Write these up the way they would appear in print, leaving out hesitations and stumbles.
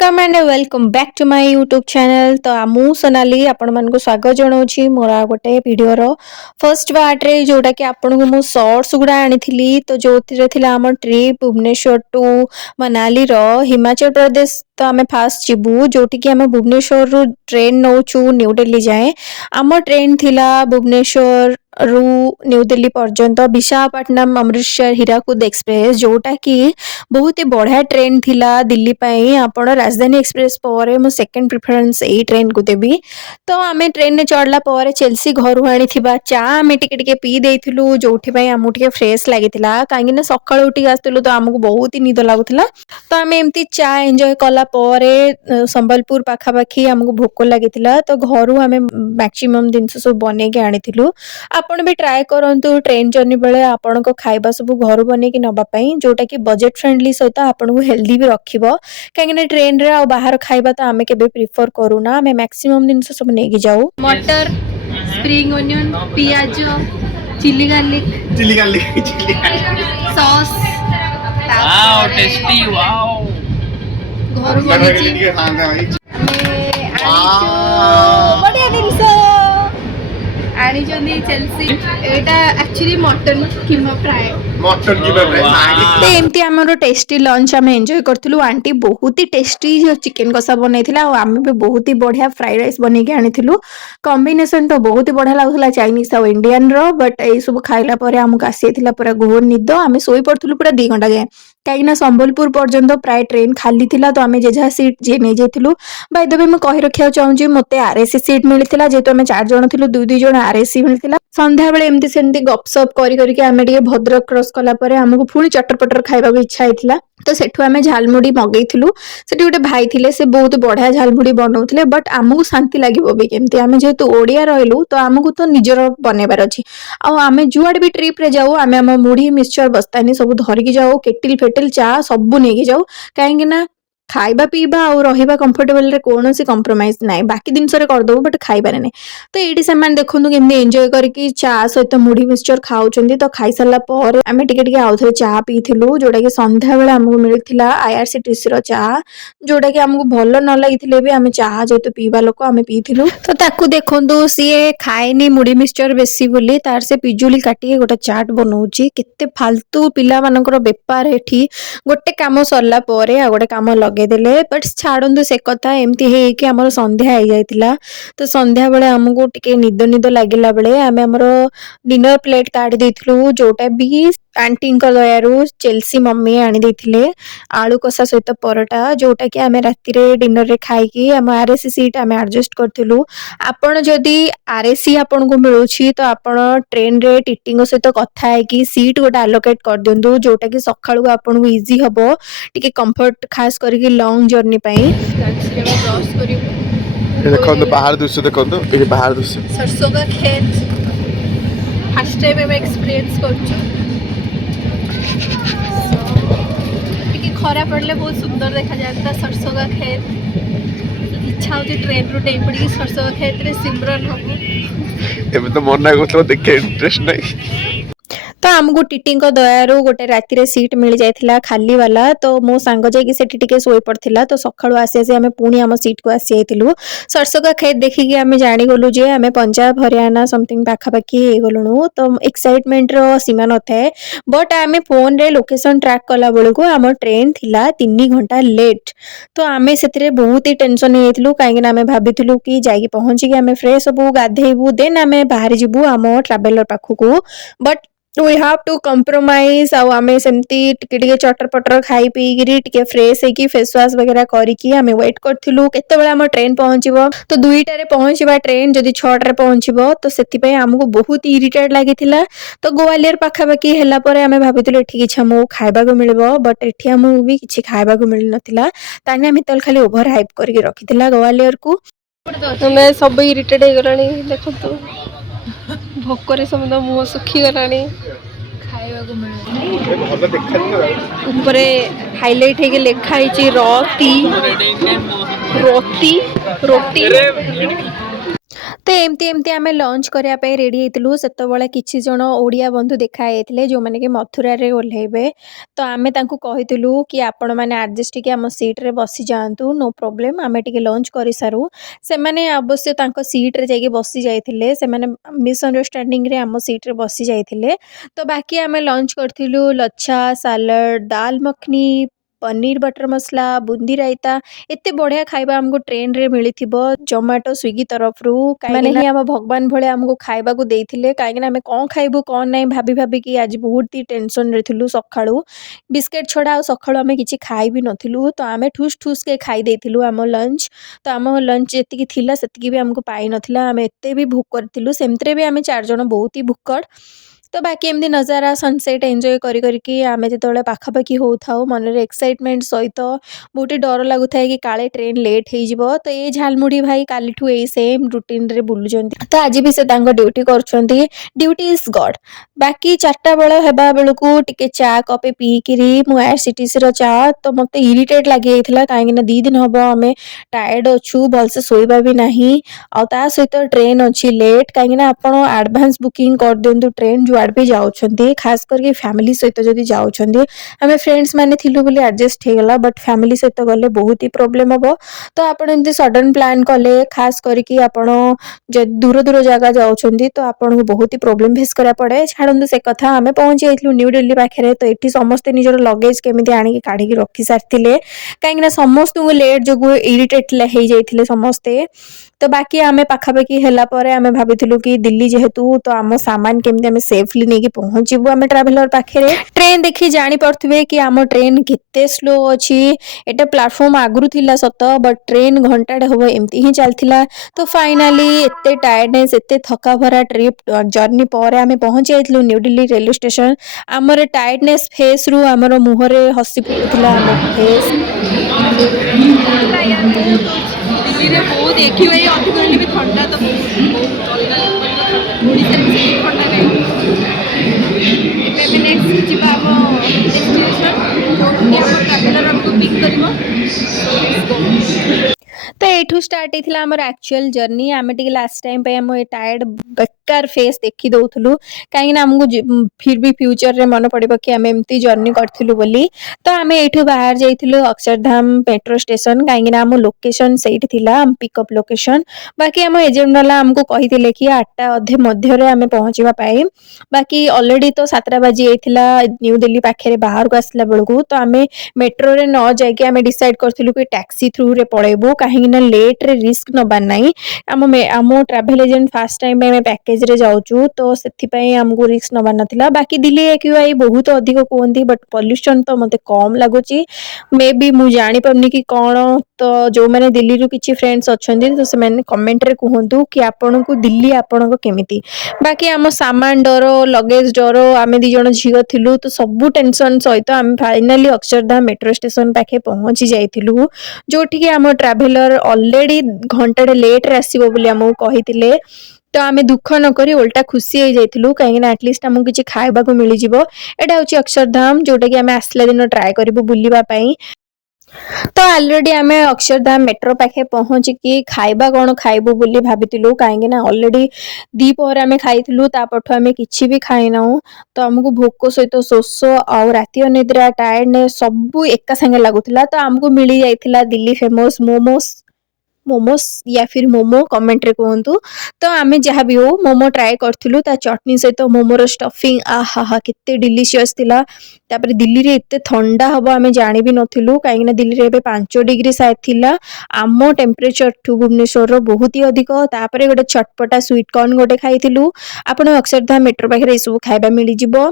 Welcome and welcome back to my YouTube channel. तो मु सोनाली आपण मन को स्वागत जनाऊँगी मोर गोटे वीडियो रो फर्स्ट पार्ट रे जोटा कि आपण को मु शॉर्ट्स गुडा आनी तो जो थिला हमर ट्रिप भुवनेश्वर टू मनाली रो हिमाचल प्रदेश। तो आम फास्ट जीवु जोटि कि आम भुवनेश्वर रु ट्रेन नौचु न्यू दिल्ली जाए। आम ट्रेन थिला भुवनेश्वर रु न्यू दिल्ली पर्यंत विशाखापट्टनम अमृतसर हीराकुद एक्सप्रेस जोटा कि बहुत ही बढ़िया ट्रेन थिला दिल्ली पाई। आपण राजधानी एक्सप्रेस पर मु सेकंड प्रिफरेंस एई ट्रेन को देबी। तो आमे ट्रेन ने चढ़ला पर चेल्सी घर आनी थिबा चा आमे टिके टिके पी देइथिलु जोठी पई आमु टिके फ्रेश लागितिला काहेकि ना सकाळ उठी आस्तिलु तो आमको बहुत ही निद लागुतिला। तो आमे एमती चा एन्जॉय कला परे संबलपुर पाखा पाखी आमको भोक लागितिला तो घरु आमे मैक्सिमम दिन सब बने के आनिथिलु। आपण भी ट्राई करंतु ट्रेन जर्नी बेले आपण को खाइबा सब घर बने के नबा पई जोटा कि बजेट फ्रेंडली सहित आपण को हेल्दी भी रखिबो काहेकि ट्रेन रे आ बाहर खाइबा तो आमे केबे प्रिफर करूना। आमे मैक्सिमम दिन सब नेगी जाऊ मटर स्प्रिंग ओनियन पियाज chilli garlic sauce wow tasty wow घर बनेची बढ़िया जिनस आनी चेल्सी एटा एक्चुअली मटन कीमा फ्राई तो एमती आमर टेस्टी लंच आम एंजॉय करथिलु। आंटी बहुत ही टेस्टी चिकन कषा बनैथिला और आम भी बहुत ही बढ़िया फ्राइड राइस बनै के आनिथिलु। कॉम्बिनेशन तो बहुत ही बढ़िया लागुला चाइनीज और इंडियन रो बट ए सब खाइला परे हमको आसीथिला पूरा घोर निद आमे सोई पड़थुलु पूरा 2 घंटा जाए कहीं संबलपुर पर्यंत प्राय ट्रेन खाली थिला। तो आमे जे जहा सीट जे नै जेथिलु बाय द वे मैं कहि रखिया चाहूँ मते आरएसी सीट मिलिथिला जेतो आमे 4 जण थिलु 2 जण आरएसी मिलिथिला। संध्या बेले एमती सेमती गपसप करी करी के आमे टिके भद्रक क्रॉस कला परे हमको पुणी चटर पटर खाइबा को इच्छा हेतिला। तो सेठु आमे झालमुड़ी मगैथिलु। सेठी गोटे भाई थिले से बहुत बढ़िया झालमुड़ी बनाउथिले बट आमको शांति लागिबो बे केमती आमे जेतु ओडिया रहलु तो आमको तो निजर बनेबार अछि आ आमे जुआड भी ट्रिप रे जाऊ आमे हम मुढ़ी मिक्सचर बस्तानी सब धरि के जाऊ केटिल फेटिल चा सब नै के जाऊ काहेकि ना खाइबा पीबा और रहिबा कंफर्टेबल रे कोनोसी कंप्रोमाइज नाही बाकी दिन सरे कर दो बट खाइबा नै। तो एडी समान देखंतु केमने एन्जॉय करके चा सहित मुढ़ी मिक्सचर खाउचंदी। तो खाइ सल्ला पर आमे टिके टिके आउथरे चा पीथिलु जोटा कि संध्या बेला हमको मिलथिला आईआरसीटीसी रो चा जोटा कि हमको भलो न लागिथिले भी आमे चा जेतु पीबा लोक आमे पीथिलु। तो ताकू देखंतु सिए खाएनी मुढ़ी मिक्सचर बेसी बोली तार से पिजुली काटी गोटे चाट बनौची केते फालतू पिला मानकर बेपार एठी गोटे काम सरला परे आ गोटे काम लगे देले बट छाड़ू से कथा एमती है कि हमर संध्या हो जाइतिला। तो संध्या बेले हमको टिके निद निद लागिला बेले आमे हमर डिनर प्लेट काट देथिलु जोटा भी आंटी दयारू चेल्सी मम्मी आनी देथिले आलू कषा सहित परोटा जोटा कि आमे राति रे डिनर रे खाइकी हम आरएसी सीट आमे एडजस्ट करथिलु। आपण जदी आरएसी आपण को मिलुछि तो आपण ट्रेन रे टीटींग सहित कथा है कि सीट गोटा एलोकेट कर दियंतु जोटा कि सखाळु आपण को इजी हबो टिके कंफर्ट खास करके लॉन्ग जर्नी पई। ब्रश करिवो देखो बाहर दृश्य देखो ये बाहर दृश्य सरसों का खेत फर्स्ट टाइम हम एक्सपीरियंस करछु। टिके खरा पड़ले बहुत सुंदर देखा जाता सरसों का खेत। इच्छा होती ट्रेन रो डेई पड़ी सरसों का खेत रे सिमरन हो एबे तो मन ना देखे इंटरेस्ट नहीं। तो आमको टीटी दयारू गोटे राति रे सीट मिल जाइथिला खाली वाला। तो मो सांग जाइए सेठी टिके सोई पड़थिला तो सखाळु आसी आसी आमे पुणी आम सीट को आसी आइथिलु। सरसों का खेत देखिकी आमे जानी गलु जे आमे पंजाब हरियाणा समथिंग पाखा पाखी हे गलुनु। तो एक्साइटमेंट रो सीमा न थाए बट आमे फोन रे लोकेशन ट्रैक कला बेलु को आम ट्रेन थिला 3 घंटा लेट। तो आमे सेतरे बहुत ही टेंशन हे जाइथिलु काहेकि आमे भाबिथिलु कि जाई पहुंची के आमे फ्रेश होबु गाधेइबु देन आमे बाहर जिबु आम ट्रैवलर पाखु but we have to compromise आ आमे सेमती टिके टिके चटर पटर खाई पी गिरी टिके फ्रेश है कि फेस वॉश वगैरह करी कि आमे वेट करथिलु केते बेला हम ट्रेन पहुंचीबो। तो 2टा रे पहुंचीबा ट्रेन जदी 6टा रे पहुंचीबो तो सेति पय हमको बहुत इरिटेट लागिथिला। तो ग्वालियर पाखा पाखी हेला परे आमे भाबिथिलु एठी किछ हमहु खाइबा को मिलबो बट एठी हमहु भी किछ खाइबा को मिल नथिला ताने आमे तल खाली ओभर हाइप करके रखिथिला ग्वालियर को। मैं सब इरिटेट हो गलानी देखंतु भोकरे समद मुह सुखी गलानी खाइबा को मिल ऊपरे हाईलाइट है लिखा है रोटी रोटी रोटी। तो एमती एमती आम लंच करने रेडी होइतिलु सेतबेले किछि जण ओडिया बंधु देखा जाइतिले जो माने कि मथुरा रे ओल्हेबे तो आमे तांकु कहितिलु कि आपण माने एडजस्ट के आम सीट रे बसी जांतु नो प्रॉब्लम आमे टिके लंच करि सारू से माने अवश्य तांको सीट रे जाके बसी जाइतिले से माने मिसअंडरस्टैंडिंग रे आम सीट रे बसी जाइतिले तो बाकी आमे लंच करथिलु लच्छा सैलड दाल मखनी पनीर बटर मसला बुंदी रायता एते बढ़िया खाइबा हमको ट्रेन रे मिलिथिबो जोमेटो स्विगी तरफ रु माने ही हम भगवान भले हमको खाइबा को देइथिले काहे हमें कौन खाइबु कौन नहीं भाभी भाभी कि आज बहुत ही टेंशन रे थिलु सखाळु बिस्किट छडा आ सखाळु हमें किछि खाइ भी नथिलु तो हमें ठूस ठूस के खाइ देइथिलु हम लंच तो हम लंच जेतिकी थिला सेतिकी भी हमको पाई नथिला हमें एते भी भूख करथिलु सेमत्रे भी हमें चार जण बहुत ही भूखड तो बाकी एमती नजारा सनसेट एंजॉय करी करिकी आमे जेतबेले पाखापाखि होउथाउ मनरे एक्साइटमेंट सहित बहुत डर लागुथाए कि काले ट्रेन लेट हो जिवो तो ये झालमुढ़ी भाई कालीठू ए सेम रूटीन रे बुलुचंती तो आज भी से तांको ड्यूटी करछंती ड्यूटी इज गॉड बाकी 4टा बेला हेबा बेलकू टिके चा कपे पीकिरी मु आईआरसीटीसी रो चा तो मते इरिटेट लागि जाइथिला काहे ना 2 दिन हबो हमें टायर्ड अछु भलसे सोइबा भी नाही आ ता सहित ट्रेन अछि लेट काहे ना आपण एडवांस बुकिंग कर देंतु ट्रेन जुआड भी जाउछंती खास करके फैमिली सहित जदी जाउछंती हमें फ्रेंड्स माने थिलु बोली एडजस्ट हे गला बट फैमिली सहित गले बहुत ही प्रॉब्लम हबो तो आपण एमती सडन प्लान कले खास करके आपण जे दूर दूर जगह जाउछंती तो आपण को बहुत ही प्रॉब्लम फेस करा पड़े छाडंतु से कथा हमें पहुंची जाइथिलु न्यू दिल्ली पाखरे तो एठी समस्त निजर लगेज केमिति आनी के काढी के रखी सारथिले काहेकि ना समस्त को लेट जगु इरिटेट हे जाइथिले समस्ते तो बाकी आमे पाखापाखि हेला परे आमे भाबिथिलु कि दिल्ली जेहेतु तो आम सामान केमिति आमे सेफली नेकी पहुंचीबु आमे ट्रैवलर पाखरे ट्रेन देखि जानी पड़थुबे कि आम ट्रेन केते स्लो अछि एटा प्लेटफॉर्म आगरु थिला सत बट ट्रेन घंटाडे होबो एमती ही चलथिला तो फाइनली एते टायर्डनेस एते थका भरा ट्रिप जर्नी परे आमे पहुंची जाइथिलु न्यू दिल्ली रेलवे स्टेशन हमर टायर्डनेस फेस रु हमर मुहरे हसी फुटुथिला हमर फेस दिल्ली रे बहुत देखि भाई अधिक कहले भी ठंडा तो बहुत अलग ओडिसा में से ठंडा नहीं एबे नेक्स्ट जिबा हम डेस्टिनेशन जो कि हम ट्रैवलर हमको पिक करबो तो एठू स्टार्ट होइथिला हमर एक्चुअल जर्नी आमे टिके लास्ट टाइम पे हम टायर्ड बेकार फेस देखि दउथुलु काहे ना हमको फिर भी फ्यूचर रे मन पड़िबो कि हम एमती जर्नी करथिलु बोली तो आमे एठू बाहर जाइथिलु अक्षरधाम मेट्रो स्टेशन काहे ना हम लोकेशन सेट थिला हम पिकअप लोकेशन बाकी हम एजेंट वाला हमको कहिथिले कि 8टा अधे मध्य रे हमें पहुंचीबा पाई बाकी ऑलरेडी तो 7टा बाजी आइथिला न्यू दिल्ली पाखरे बाहर को आसला बेलकू तो आमे मेट्रो रे न जाके आमे डिसाइड करथिलु कि टैक्सी थ्रू रे पळेबो काहे ना लेट रे रिस्क न बनाई आम ट्रैवल एजेंट फास्ट टाइम में पैकेज रे जाउचू तो सेथि पई हमको रिस्क न बना थिला बाकी दिल्ली एक्यूआई बहुत अधिक कोहंती बट पॉल्यूशन तो मते कम लागुची मे बी मु जानि पबनी कि कोन तो जो माने दिल्ली रु किछि फ्रेंड्स अछंती तो से माने कमेंट रे कहंतु कि आपन को दिल्ली आपन को केमिति बाकी आम सामान डरो लगेज डरो आमे दी जण झियो थिलु तो सब टेंशन सहित हम फाइनली अक्षरधाम मेट्रो स्टेशन पाखे पहुंची जाइथिलु जोठी कि आम ट्रैवलर ऑलरेडी घंटाडे लेट रे आसीबो बोली हमहु कहिथिले तो आमे दुख न करी उल्टा खुशी हो जाइथिलु काहे ना एटलीस्ट हमहु किछि खाइबा को मिली जिवो एटा होची अक्षरधाम जोटा कि आमे आसला दिन ट्राई करबो बुलिबा पई तो ऑलरेडी आमे अक्षरधाम मेट्रो पाखे पहुंची कि खाइबा कोन खाइबो बोली भाबितिलु काहे ना ऑलरेडी दी पर आमे खाइथिलु ता पठो आमे किछि भी खाइनाउ तो हमको भोक सहित शोष आ राति अनिद्रा टायर्डनेस सब एका संगे लागुथिला तो हमको मिली जाइथिला दिल्ली फेमस मोमोस या फिर मोमो कमेंट रे कहंतु तो आमे जहाँ भी हो मोमो ट्राई करथिलु ता चटनी सहित मोमोर स्टफिंग आहा हा केते डिलीशियस थिला तापर दिल्ली रे एते ठंडा हबो आमे जानि भी नथिलु काहे ना दिल्ली रे एबे 5 डिग्री शायद थिला आमो टेम्परेचर ठु भुवनेश्वर रो बहुत ही अधिक तापर गोटे चटपटा स्वीट कॉर्न गोटे खाइथिलु आपण अक्षरधाम मेट्रो पाखरे सब खाइबा मिली जिवो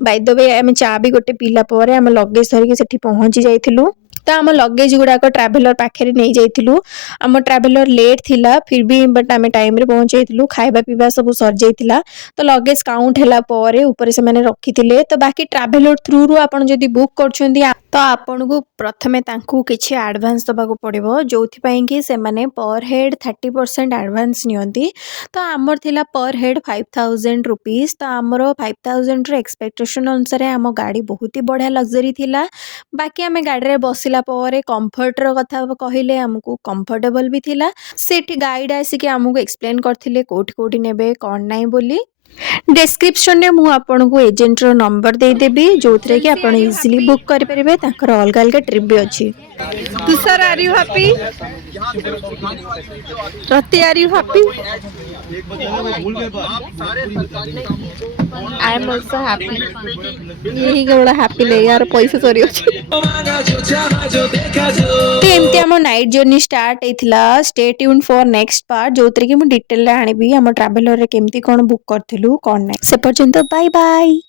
बाय द वे आमे चा भी गोटे पीला परे आमे लगेज धरि के सेठी पहुंची जाइथिलु तो आम लगेज गुड़ाक ट्रैवलर पाखे नहीं जाइथिलु आम ट्रैवलर लेट थिला फिर भी बट आम टाइम रे पहुंच जाइथिलु खाइबा पीबा सब सर जाइथिला तो लगेज काउंट हैला परे ऊपर से माने रखिथिले तो बाकी ट्रैवलर थ्रू रु आपण जदी बुक करछंती तो आपन को प्रथमे तांकु किछि एडवांस दबाको पड़िबो जोथि कि सेमाने पर हेड 30% एडवांस नियंती। तो आमर थिला पर हेड 5000 रुपीस। तो आमर 5000 रो एक्सपेक्टेशन अनुसार आम गाड़ी बहुत ही बढ़िया लग्जरी थिला। बाकी आमे गाड़ी रे बसिला परे कंफर्ट रो कथा कहिले हमकु कंफर्टेबल भी थिला। सेठी गाइड आसिके हमकु एक्सप्लेन करथिले कोठी कोठी नेबे कोन नाही बोली। डिस्क्रिप्शन में मु आपन को एजेंट रो नंबर दे देबी जोथरे कि आपन इजीली बुक करि परिबे। ताकर अलग अलग ट्रिप भी अछि। Tushar are you happy? Rati are you happy? I am also happy. यही केवल हैप्पी ले यार पैसे सरी अछि। तो एमती हम नाइट जर्नी स्टार्ट होइथिला। Stay tuned for next part जोथरे कि मु डिटेल रे आनिबी हम ट्रैवलर रे केमती कोन बुक करथिलु कोन नै। से पर्यंत बाय बाय।